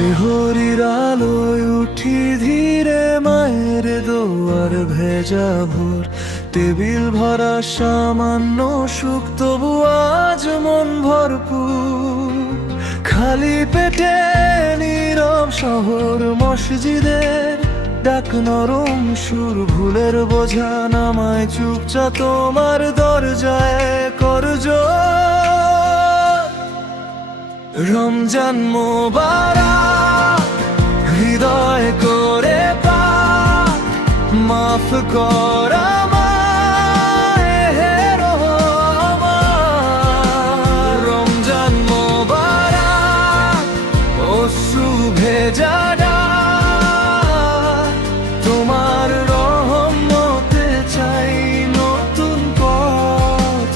শিহরির আলোয় উঠি ধীরে, মায়ের দোয়ার ভেজা ভোর, টেবিল ভরা সামান্য সুখ, তবু আজ মন ভরপুর। খালি পেটে নীরব শহর, মসজিদের ডাক নরম সুর, ভুলের বোঝা নামায় চুপচাপ তোমার দরজায় করজ। রমজান মোবারক, হৃদয় করে পাক, মাফ কর আমায় হে রহমান। রমজান মোবারক, অশ্রু ভেজা ডাক, তোমার রহমতে চাই নতুন পথ।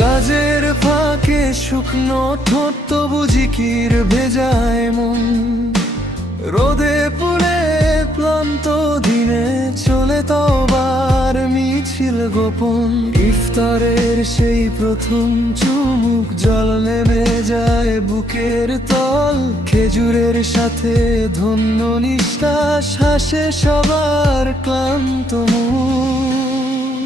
কাজের ফাঁকে শুকনো ঠোঁট, তবু জিকির ভেজায় মন। রোদে পুড়ে ক্লান্ত দিনে চলে তওবার মিছিল গোপন। ইফতারের সেই প্রথম চুমুক, জল নেমে যায় বুকের তল। খেজুরের সাথে ধন্য নিঃশ্বাস, হাসে সবার ক্লান্ত মন।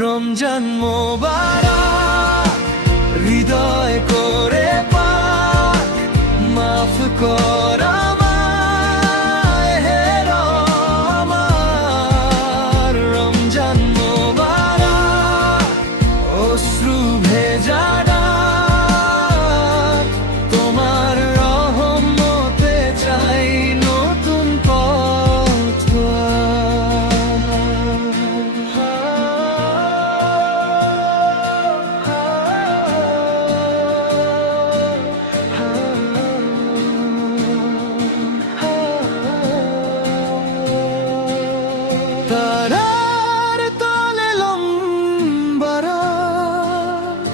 রমজান মোবারক, হৃদয় করে পাক, মাফ কর আমায় হে রহমান। রমজান মোবারক, অশ্রু ভেজা ডাক, তোমার রহমতে চাই নতুন পথ। তারার তলে লম্বা রাত,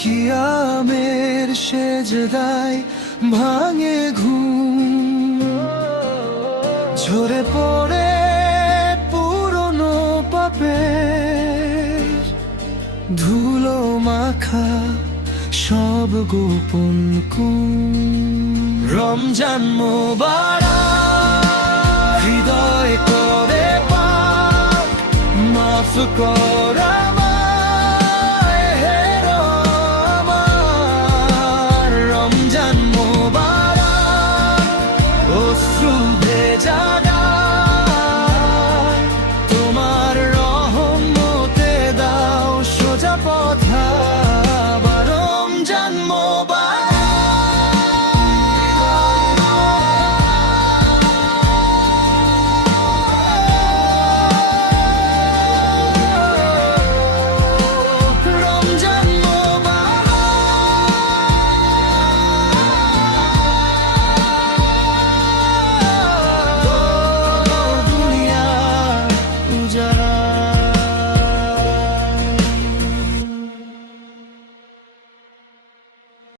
কিয়ামের সেজদায় ভাঙে ঘুম। ঝরে পড়ে পুরনো পাপের ধুলো মাখা সব গোপন কুম। রমজান মোবারক, হৃদয় করে পাক, মাফ কর আমায়।